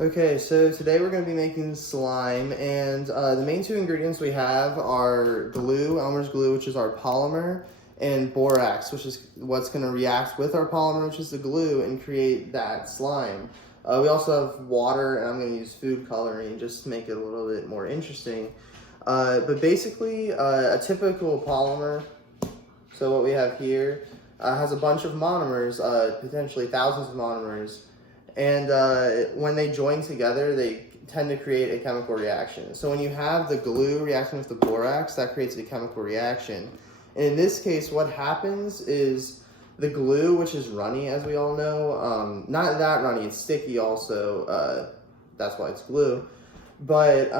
Okay, so today we're going to be making slime, and the main two ingredients we have are glue, Elmer's glue, which is our polymer, and borax, which is what's going to react with our polymer, which is the glue, and create that slime. We also have water, and I'm going to use food coloring just to make it a little bit more interesting. But basically, a typical polymer, so what we have here, has a bunch of monomers, potentially thousands of monomers. And when they join together, they tend to create a chemical reaction. So when you have the glue reacting with the borax, that creates a chemical reaction. And in this case, what happens is the glue, which is runny, as we all know, not that runny, it's sticky also, that's why it's glue. But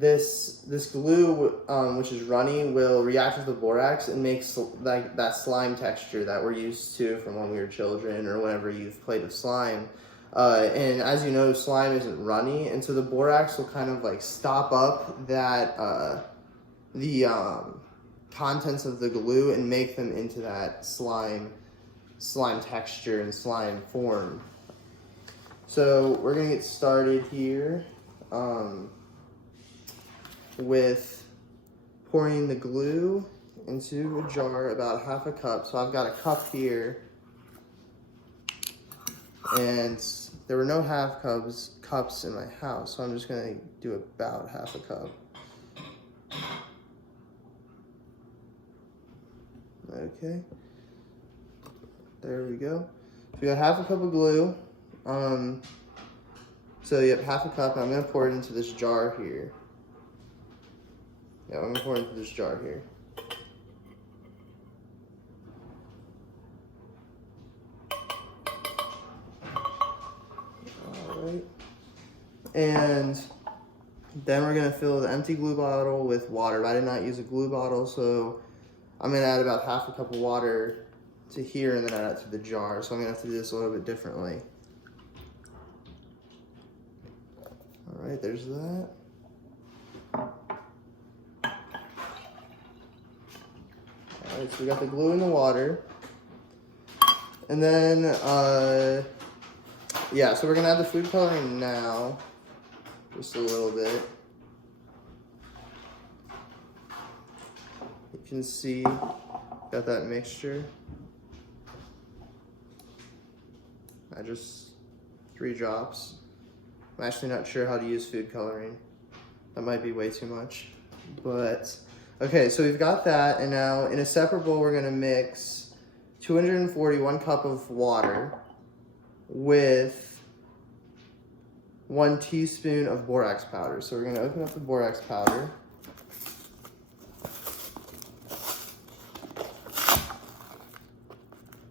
this glue, which is runny, will react with the borax and makes like that slime texture that we're used to from when we were children or whenever you've played with slime. And as you know, slime isn't runny, and so the borax will kind of like stop up that the contents of the glue and make them into that slime texture and slime form. So we're gonna get started here with pouring the glue into a jar, about half a cup. So I've got a cup here, and there were no half cups in my house, so I'm just gonna do about half a cup. Okay, there we go. So we got half a cup of glue. So you have half a cup, and I'm gonna pour it into this jar here. Yeah, I'm gonna pour it into this jar here. Alright. And then we're gonna fill the empty glue bottle with water. But I did not use a glue bottle, so I'm gonna add about half a cup of water to here and then add it to the jar. So I'm gonna have to do this a little bit differently. All right, there's that. All right, so we got the glue in the water. And then, yeah, so we're gonna add the food coloring now, just a little bit. You can see, got that mixture. I just 3 drops. I'm actually not sure how to use food coloring. That might be way too much, but okay, so we've got that, and now in a separate bowl, we're gonna mix 241 cup of water with 1 teaspoon of borax powder. So we're gonna open up the borax powder.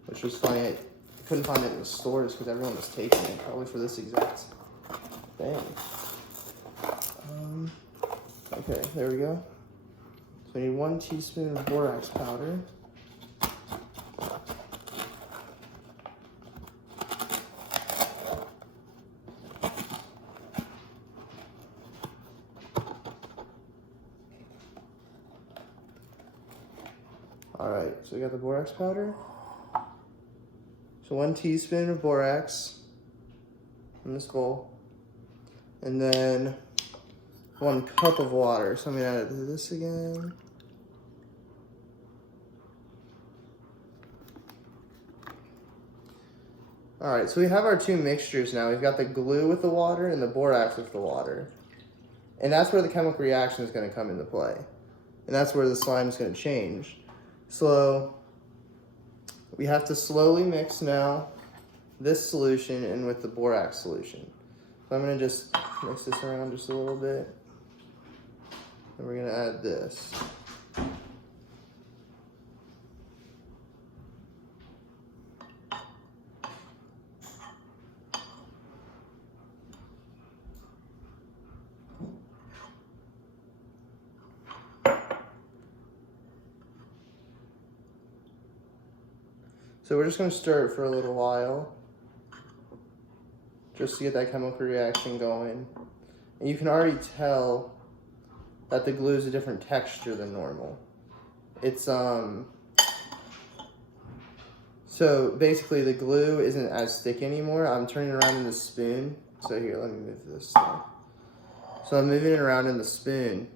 Which was funny, I couldn't find it in the stores because everyone was taking it, probably for this exact thing. Okay, there we go. So we need 1 teaspoon of borax powder. All right, so we got the borax powder. So 1 teaspoon of borax in this bowl. And then 1 cup of water. So I'm gonna add it to this again. All right, so we have our 2 mixtures now. We've got the glue with the water and the borax with the water. And that's where the chemical reaction is gonna come into play. And that's where the slime is gonna change. So we have to slowly mix now this solution in with the borax solution. So I'm gonna just mix this around just a little bit. And we're gonna add this. So we're just gonna stir it for a little while, just to get that chemical reaction going. And you can already tell that the glue is a different texture than normal. It's, so basically the glue isn't as thick anymore. I'm turning it around in the spoon So here, let me move this stuff. So I'm moving it around in the spoon.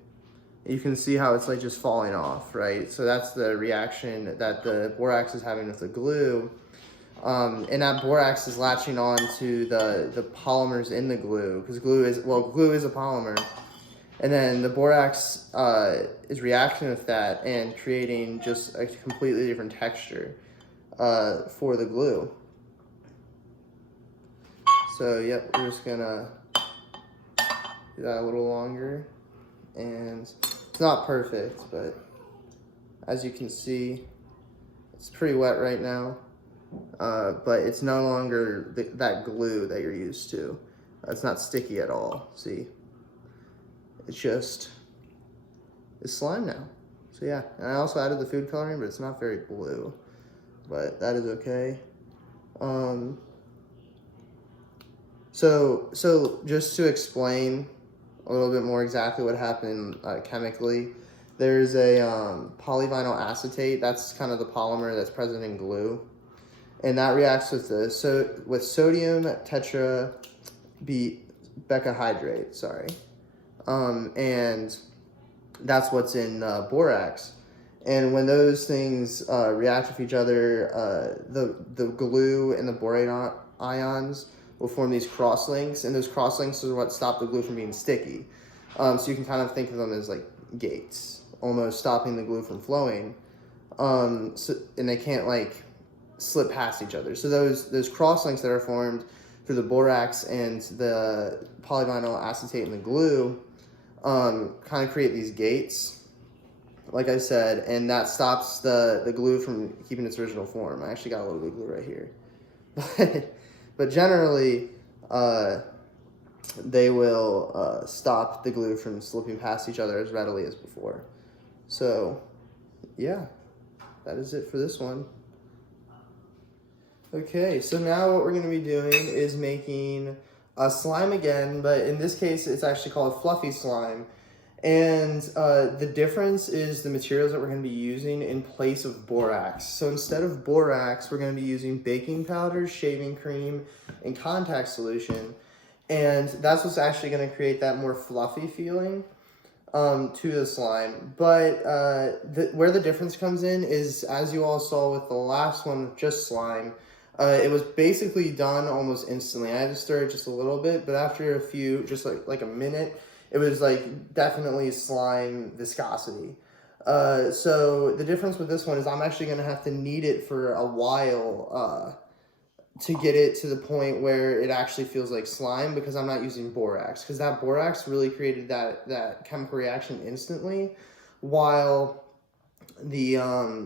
You can see how it's like just falling off, right? So that's the reaction that the borax is having with the glue. And that borax is latching on to the polymers in the glue, because glue is a polymer. And then the borax is reacting with that and creating just a completely different texture for the glue. So yep, we're just gonna do that a little longer. And it's not perfect, but as you can see, it's pretty wet right now. But it's no longer that glue that you're used to. It's not sticky at all, see? It's slime now. So yeah, and I also added the food coloring, but it's not very blue, but that is okay. So just to explain a little bit more exactly what happened chemically, there's a polyvinyl acetate. That's kind of the polymer that's present in glue, and that reacts with with sodium tetrabeccahydrate. Sorry, and that's what's in borax. And when those things react with each other, the glue and the borate ions will form these crosslinks, and those crosslinks are what stop the glue from being sticky. So you can kind of think of them as like gates, almost stopping the glue from flowing. And they can't like slip past each other. So those crosslinks that are formed through the borax and the polyvinyl acetate and the glue kind of create these gates, like I said, and that stops the glue from keeping its original form. I actually got a little bit of glue right here. But generally, they will stop the glue from slipping past each other as readily as before. So, yeah, that is it for this one. Okay, so now what we're going to be doing is making a slime again, but in this case, it's actually called fluffy slime. And the difference is the materials that we're going to be using in place of borax. So instead of borax, we're going to be using baking powder, shaving cream, and contact solution. And that's what's actually going to create that more fluffy feeling to the slime. But where the difference comes in is, as you all saw with the last one with just slime, it was basically done almost instantly. I had to stir it just a little bit, but after a few, just like a minute, it was like definitely slime viscosity. So the difference with this one is I'm actually going to have to knead it for a while to get it to the point where it actually feels like slime, because I'm not using borax, because that borax really created that chemical reaction instantly, while the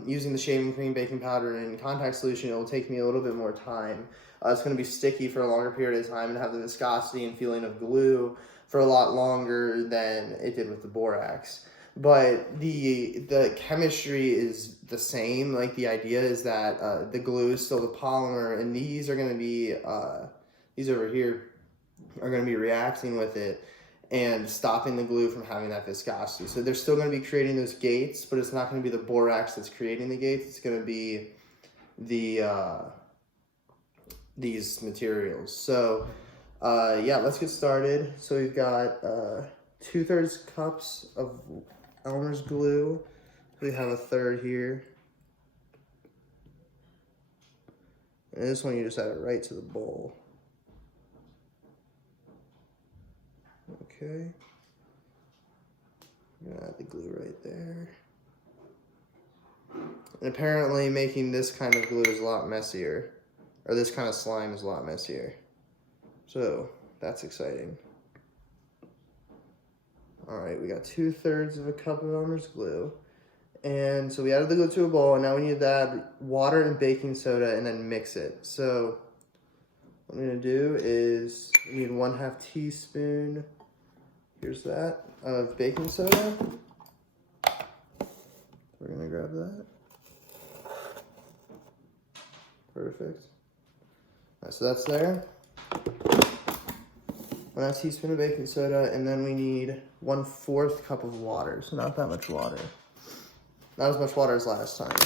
using the shaving cream, baking powder, and contact solution, it will take me a little bit more time. It's going to be sticky for a longer period of time and have the viscosity and feeling of glue for a lot longer than it did with the borax. But the chemistry is the same. Like, the idea is that the glue is still the polymer, and these are going to be, these over here are going to be reacting with it and stopping the glue from having that viscosity. So they're still going to be creating those gates, but it's not going to be the borax that's creating the gates. It's going to be these materials. So yeah, let's get started. So we've got 2/3 cups of Elmer's glue. We have a third here. And this one, you just add it right to the bowl. Okay. I'm gonna add the glue right there. And apparently making this kind of glue is a lot messier, or this kind of slime is a lot messier. So that's exciting. All right, we got 2/3 of a cup of Elmer's glue. And so we added the glue to a bowl, and now we need to add water and baking soda and then mix it. So what I'm gonna do is we need 1/2 teaspoon, here's that, of baking soda. We're gonna grab that. Perfect. All right, so that's there. 1/2 teaspoon of baking soda, and then we need 1/4 cup of water. So not that much water. Not as much water as last time.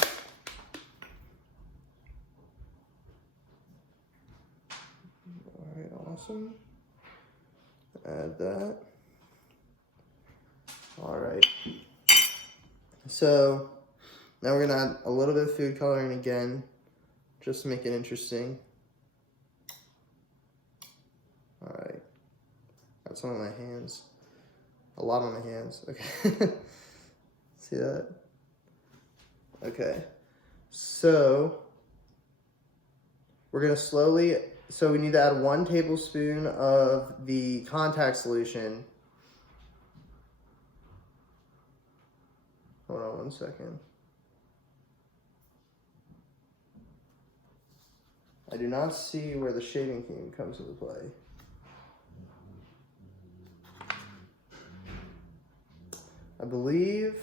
All right, awesome. Add that. All right. So now we're gonna add a little bit of food coloring again, just to make it interesting. All right. Got some on my hands. A lot on my hands. Okay. See that? Okay. So we're gonna slowly, so we need to add 1 tablespoon of the contact solution. Hold on 1 second. I do not see where the shaving cream comes into play. I believe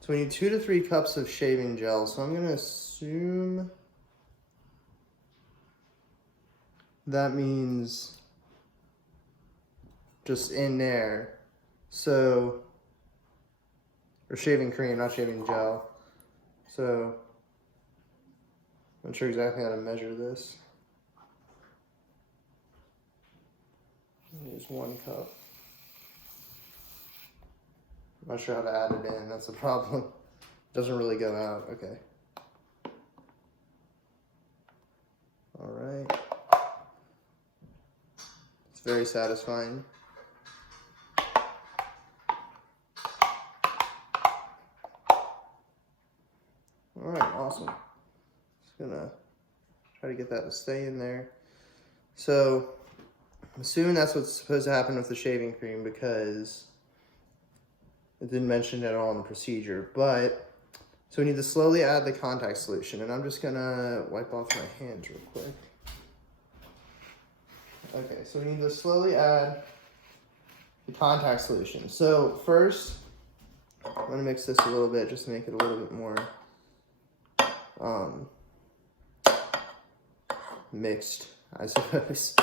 so we need 2 to 3 cups of shaving gel. So I'm gonna assume that means just in there. So, or shaving cream, not shaving gel. So I'm not sure exactly how to measure this. Use 1 cup. I'm not sure how to add it in, that's the problem. It doesn't really go out, okay. All right. It's very satisfying. All right, awesome. Just gonna try to get that to stay in there. So I'm assuming that's what's supposed to happen with the shaving cream because it didn't mention it at all in the procedure, but so we need to slowly add the contact solution, and I'm just gonna wipe off my hands real quick. Okay, so we need to slowly add the contact solution. So first, I'm gonna mix this a little bit just to make it a little bit more mixed, I suppose.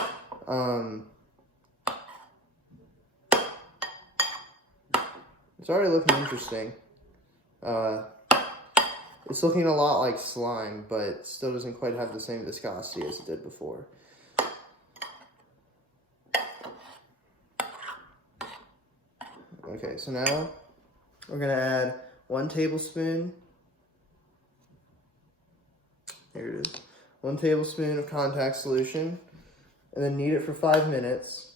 It's already looking interesting. It's looking a lot like slime, but still doesn't quite have the same viscosity as it did before. Okay, so now we're gonna add 1 tablespoon. Here it is. 1 tablespoon of contact solution, and then knead it for 5 minutes.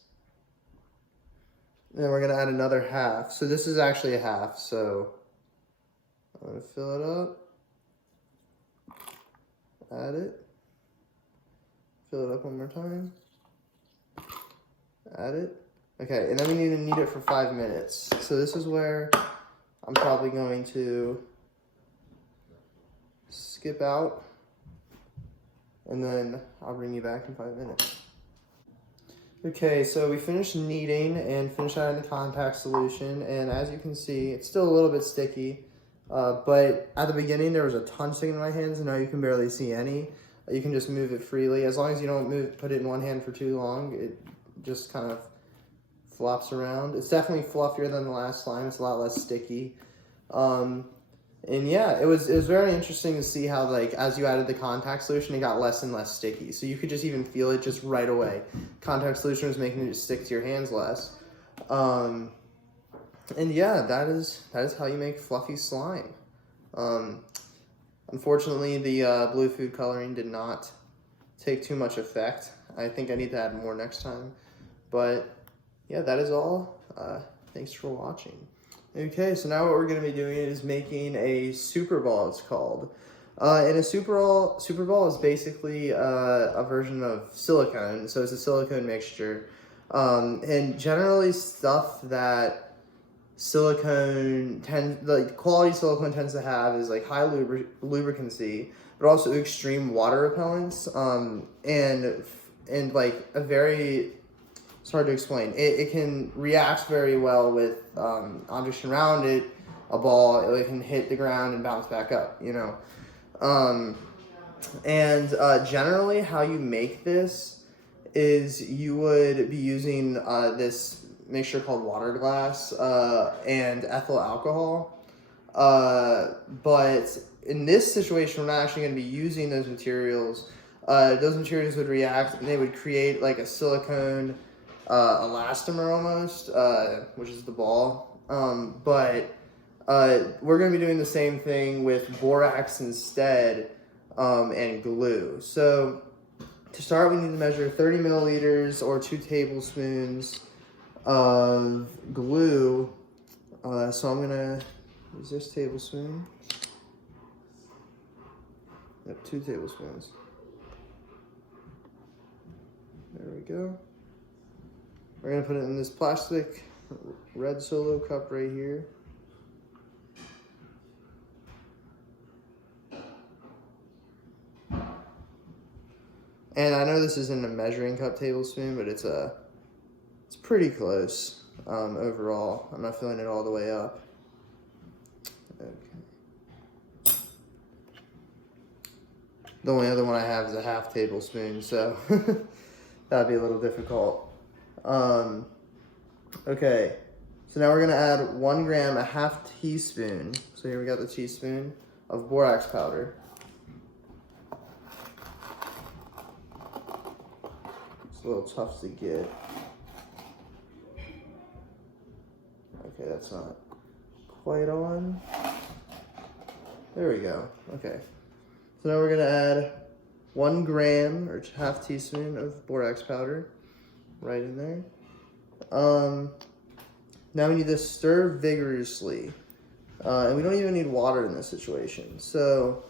And then we're gonna add another half. So this is actually a half, so I'm gonna fill it up, add it, fill it up one more time, add it. Okay, and then we need to knead it for 5 minutes. So this is where I'm probably going to skip out, and then I'll bring you back in 5 minutes. Okay, so we finished kneading and finished adding the contact solution, and as you can see, it's still a little bit sticky, but at the beginning there was a ton sticking in my hands, and now you can barely see any. You can just move it freely. As long as you don't put it in one hand for too long, it just kind of flops around. It's definitely fluffier than the last slime. It's a lot less sticky. And yeah, it was very interesting to see how, like, as you added the contact solution, it got less and less sticky. So you could just even feel it just right away. Contact solution was making it just stick to your hands less. And yeah, that is how you make fluffy slime. Unfortunately, the blue food coloring did not take too much effect. I think I need to add more next time. But yeah, that is all. Thanks for watching. Okay, so now what we're going to be doing is making a super ball, it's called. And a super ball is basically a version of silicone, so it's a silicone mixture. And generally stuff that quality silicone tends to have is like high lubricancy, but also extreme water repellence, and like a very, it's hard to explain. It can react very well with objects around it, a ball. It can hit the ground and bounce back up, you know. Generally how you make this is you would be using this mixture called water glass and ethyl alcohol. But in this situation, we're not actually going to be using those materials. those materials would react and they would create like a silicone elastomer almost, which is the ball. But we're going to be doing the same thing with borax instead, and glue. So to start, we need to measure 30 milliliters or 2 tablespoons of glue. So I'm going to use this tablespoon. Yep, 2 tablespoons. There we go. We're going to put it in this plastic red Solo cup right here. And I know this isn't a measuring cup tablespoon, but it's pretty close overall. I'm not filling it all the way up. Okay. The only other one I have is a half tablespoon, so that'd be a little difficult. Okay, so now we're gonna add 1 gram, a half teaspoon. So here we got the teaspoon of borax powder. It's a little tough to get. Okay, that's not quite on. There we go. Okay. So now we're gonna add 1 gram or half teaspoon of borax powder right in there. Now we need to stir vigorously. And we don't even need water in this situation. So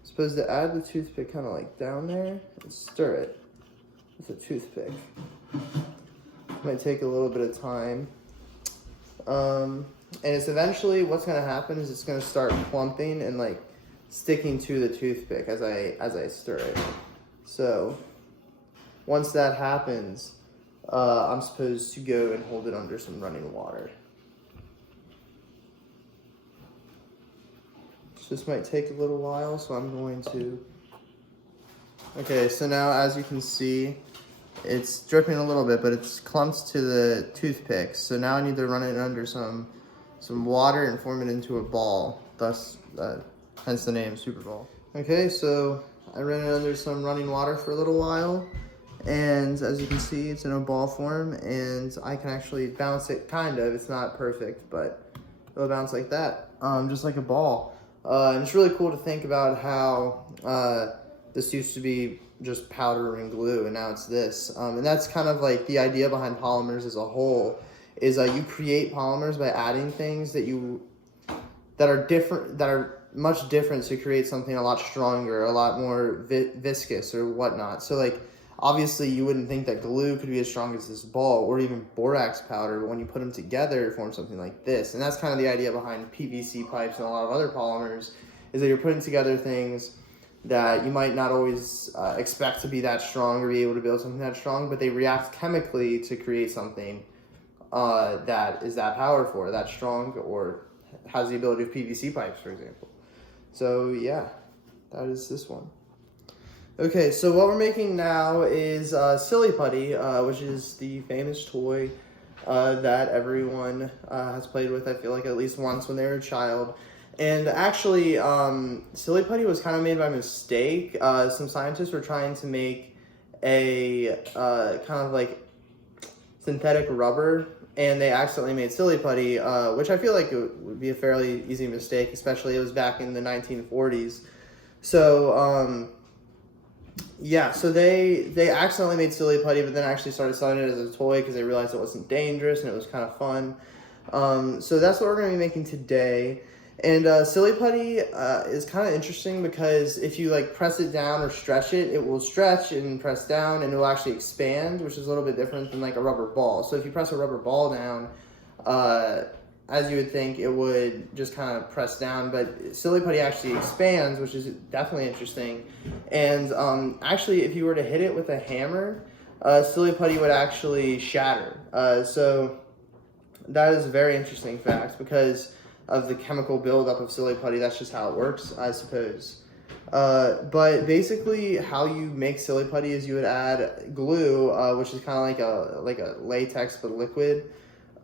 I'm supposed to add the toothpick kind of like down there and stir it with a toothpick. Might take a little bit of time. And it's eventually, what's gonna happen is it's gonna start clumping and like sticking to the toothpick as I stir it. So once that happens, I'm supposed to go and hold it under some running water. This might take a little while, so I'm going to... Okay, so now as you can see, it's dripping a little bit, but it's clumped to the toothpick. So now I need to run it under some water and form it into a ball, thus hence the name Super Ball. Okay, so I ran it under some running water for a little while, and as you can see, it's in a ball form, and I can actually bounce it, kind of. It's not perfect, but it'll bounce like that, just like a ball. And it's really cool to think about how this used to be just powder and glue, and now it's this. And that's kind of like the idea behind polymers as a whole, is you create polymers by adding things that are different, that are much different, to create something a lot stronger, a lot more viscous or whatnot. So like, obviously you wouldn't think that glue could be as strong as this ball, or even borax powder, but when you put them together, it forms something like this. And that's kind of the idea behind PVC pipes and a lot of other polymers, is that you're putting together things that you might not always expect to be that strong or be able to build something that strong, but they react chemically to create something that is that powerful or that strong, or has the ability of PVC pipes, for example. So yeah, that is this one. Okay, so what we're making now is Silly Putty, which is the famous toy that everyone has played with, I feel like, at least once when they were a child. And actually, Silly Putty was kind of made by mistake. Some scientists were trying to make a kind of like synthetic rubber, and they accidentally made Silly Putty, which I feel like it would be a fairly easy mistake, especially it was back in the 1940s. So, yeah, so they accidentally made Silly Putty, but then actually started selling it as a toy because they realized it wasn't dangerous and it was kind of fun. So that's what we're going to be making today. And Silly Putty is kind of interesting because if you like press it down or stretch it, it will stretch and press down and it will actually expand, which is a little bit different than like a rubber ball. So if you press a rubber ball down, as you would think, it would just kind of press down, but Silly Putty actually expands, which is definitely interesting. And actually, if you were to hit it with a hammer, Silly Putty would actually shatter. So that is a very interesting fact because of the chemical buildup of Silly Putty. That's just how it works, I suppose. But basically, how you make Silly Putty is you would add glue, which is kind of like a latex but liquid.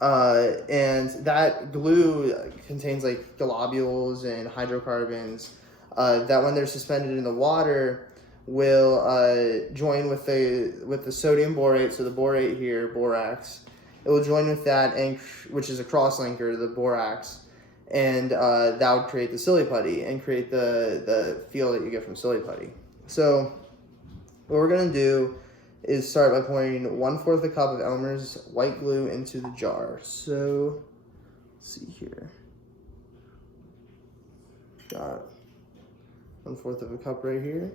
And that glue contains like globules and hydrocarbons that when they're suspended in the water, will join with the sodium borate, so the borate here, borax. It will join with that, and which is a cross-linker, the borax, and that would create the silly putty and create the feel that you get from silly putty. So what we're going to do is start by pouring 1/4 a cup of Elmer's white glue into the jar. So let's see here. Got 1/4 of a cup right here.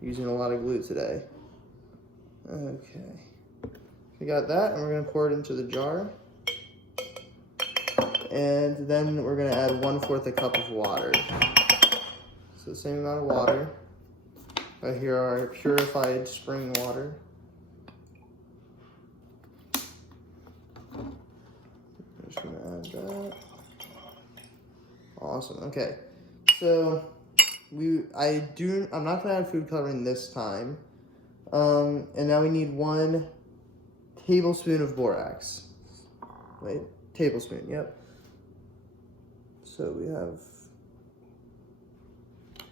Using a lot of glue today. Okay. We got that, and we're going to pour it into the jar. And then we're going to add 1/4 a cup of water. So the same amount of water. Right here our purified spring water. I'm just going to add that. Awesome. Okay. So I'm not going to add food coloring this time. And now we need 1 tablespoon of borax. Wait, tablespoon, yep. So we have,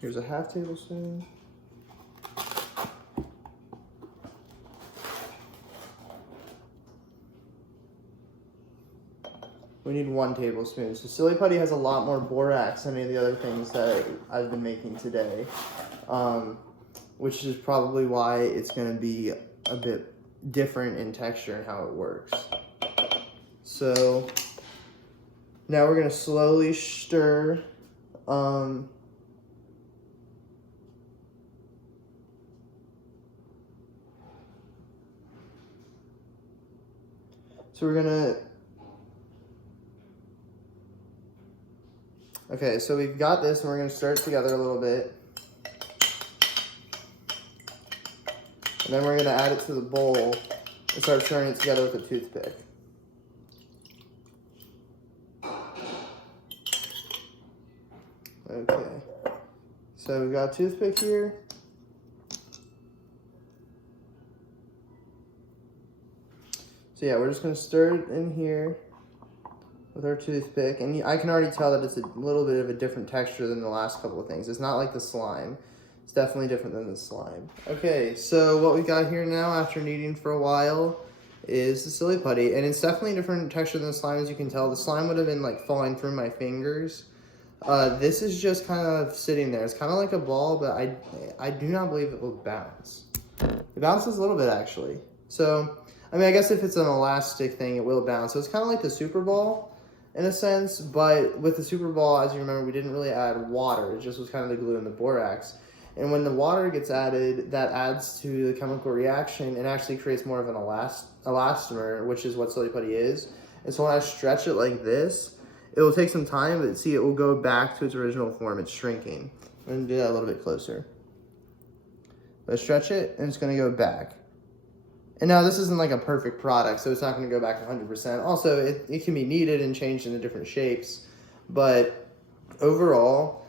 here's a 1/2 tablespoon. We need 1 tablespoon. So silly putty has a lot more borax than any of the other things that I've been making today. Which is probably why it's going to be a bit different in texture and how it works. So now we're going to slowly stir. So we're going to... Okay, so we've got this, and we're going to stir it together a little bit. And then we're going to add it to the bowl and start stirring it together with a toothpick. Okay, so we've got a toothpick here. So yeah, we're just going to stir it in here with our toothpick. And I can already tell that it's a little bit of a different texture than the last couple of things. It's not like the slime. It's definitely different than the slime. Okay, so what we got here now after kneading for a while is the silly putty. And it's definitely a different texture than the slime, as you can tell. The slime would have been like falling through my fingers. This is just kind of sitting there. It's kind of like a ball, but I do not believe it will bounce. It bounces a little bit, actually. So, I mean, I guess if it's an elastic thing, it will bounce. So it's kind of like the Super Ball in a sense, but with the Super Ball, as you remember, we didn't really add water. It just was kind of the glue and the borax. And when the water gets added, that adds to the chemical reaction and actually creates more of an elastomer, which is what silly putty is. And so when I stretch it like this, it will take some time, but see, it will go back to its original form. It's shrinking. I'm going to do that a little bit closer. But I stretch it, and it's going to go back. And now this isn't like a perfect product, so it's not going to go back 100%. Also, it can be kneaded and changed into different shapes. But overall,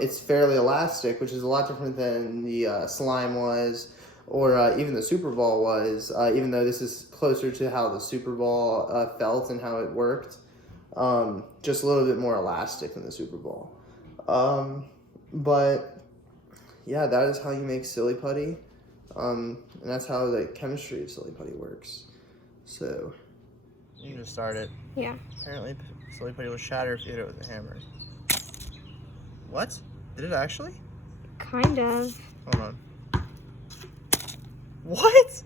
it's fairly elastic, which is a lot different than the slime was, or even the Super Ball was, even though this is closer to how the Super Ball felt and how it worked. Just a little bit more elastic than the Super Ball. But yeah, that is how you make silly putty. And that's how the chemistry of silly putty works. So, you can just start it. Yeah. Apparently, silly putty will shatter if you hit it with a hammer. What? Did it actually? Kind of. Hold on. What?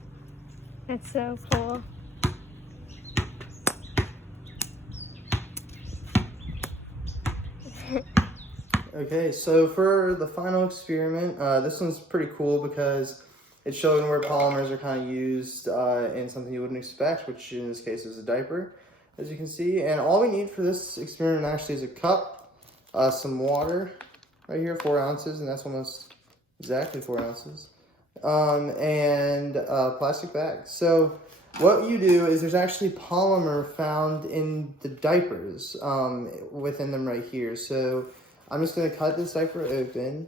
That's so cool. Okay, so for the final experiment, this one's pretty cool because it's showing where polymers are kind of used in something you wouldn't expect, which in this case is a diaper, as you can see. And all we need for this experiment actually is a cup, some water, right here, 4 ounces, and that's almost exactly 4 ounces, and a plastic bag. So what you do is there's actually polymer found in the diapers within them right here. So I'm just going to cut this diaper open,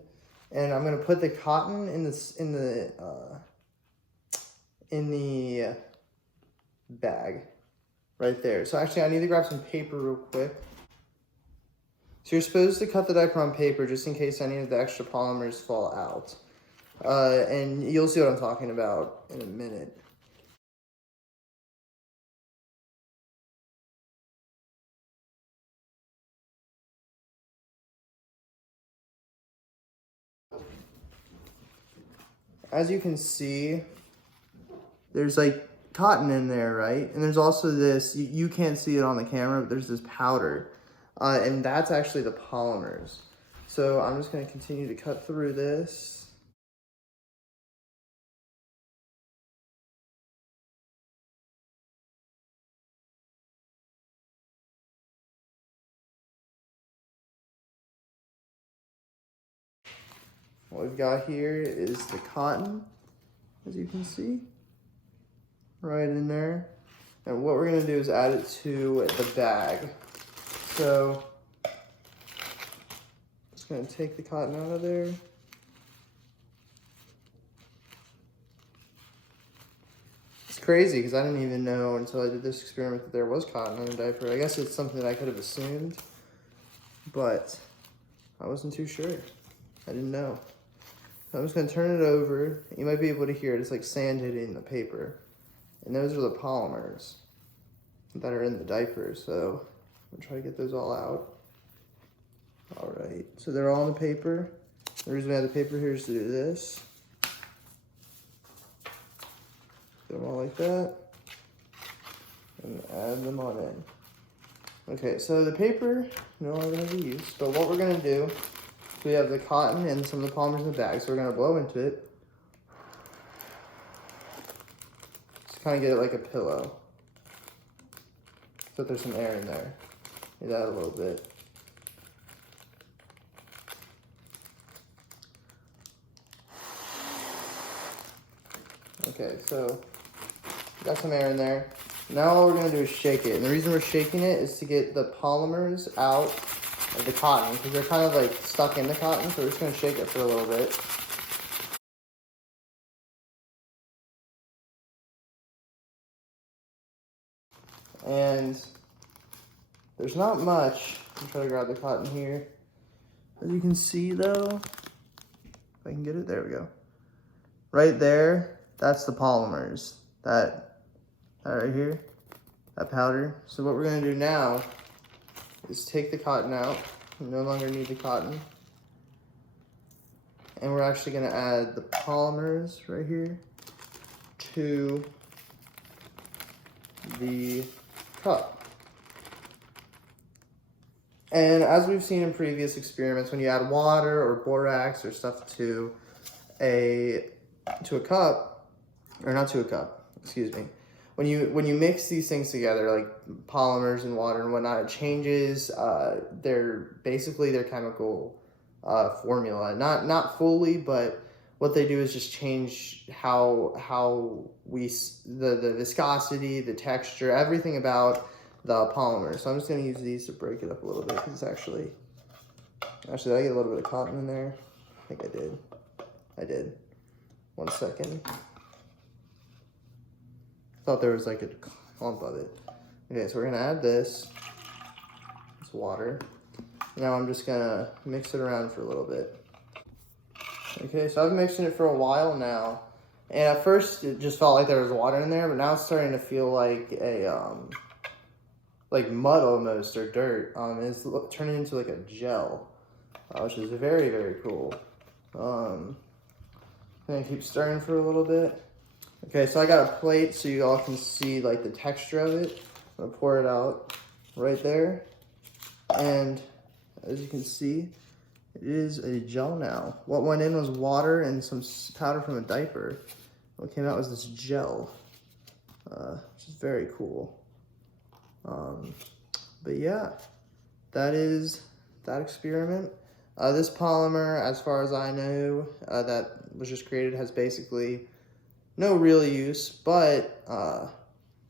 and I'm going to put the cotton in the bag right there. So actually I need to grab some paper real quick. So you're supposed to cut the diaper on paper just in case any of the extra polymers fall out. And you'll see what I'm talking about in a minute. As you can see, there's like cotton in there, right? And there's also this, you can't see it on the camera, but there's this powder. And that's actually the polymers. So I'm just gonna continue to cut through this. What we've got here is the cotton, as you can see, right in there. And what we're gonna do is add it to the bag. So, just gonna take the cotton out of there. It's crazy because I didn't even know until I did this experiment that there was cotton in a diaper. I guess it's something that I could have assumed, but I wasn't too sure. I didn't know. So I'm just gonna turn it over. You might be able to hear it. It's like sand hitting the paper. And those are the polymers that are in the diaper. So I'm gonna try to get those all out. All right, so they're all on the paper. The reason we have the paper here is to do this. Get them all like that. And add them on in. Okay, so the paper no longer has a use, but what we're gonna do, so we have the cotton and some of the polymers in the bag, so we're gonna blow into it. Just kind of get it like a pillow. So there's some air in there. Do that a little bit. Okay, so got some air in there. Now all we're gonna do is shake it. And the reason we're shaking it is to get the polymers out of the cotton because they're kind of like stuck in the cotton. So we're just gonna shake it for a little bit. And there's not much. I'm trying to grab the cotton here. As you can see though, if I can get it, there we go. Right there, that's the polymers. That right here, that powder. So what we're gonna do now is take the cotton out. We no longer need the cotton. And we're actually gonna add the polymers right here to the cup. And as we've seen in previous experiments, when you add water or borax or stuff to a cup, or not to a cup, excuse me. When you mix these things together, like polymers and water and whatnot, it changes their chemical formula. Not fully, but what they do is just change how the viscosity, the texture, everything about the polymer. So I'm just gonna use these to break it up a little bit because it's actually did I get a little bit of cotton in there? I think I did. 1 second. Thought there was like a clump of it. Okay, so we're gonna add this. It's water. Now I'm just gonna mix it around for a little bit. Okay, so I've been mixing it for a while now. And at first it just felt like there was water in there, but now it's starting to feel like a like mud almost, or dirt. It's turning into like a gel, which is very, very cool. I'm gonna keep stirring for a little bit. Okay, so I got a plate so you all can see like the texture of it. I'm gonna pour it out right there. And as you can see, it is a gel now. What went in was water and some powder from a diaper. What came out was this gel, which is very cool. But yeah, that is that experiment. This polymer, as far as I know, that was just created has basically no real use, but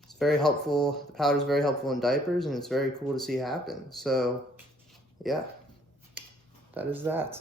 it's very helpful. The powder is very helpful in diapers, and it's very cool to see happen. So yeah, that is that.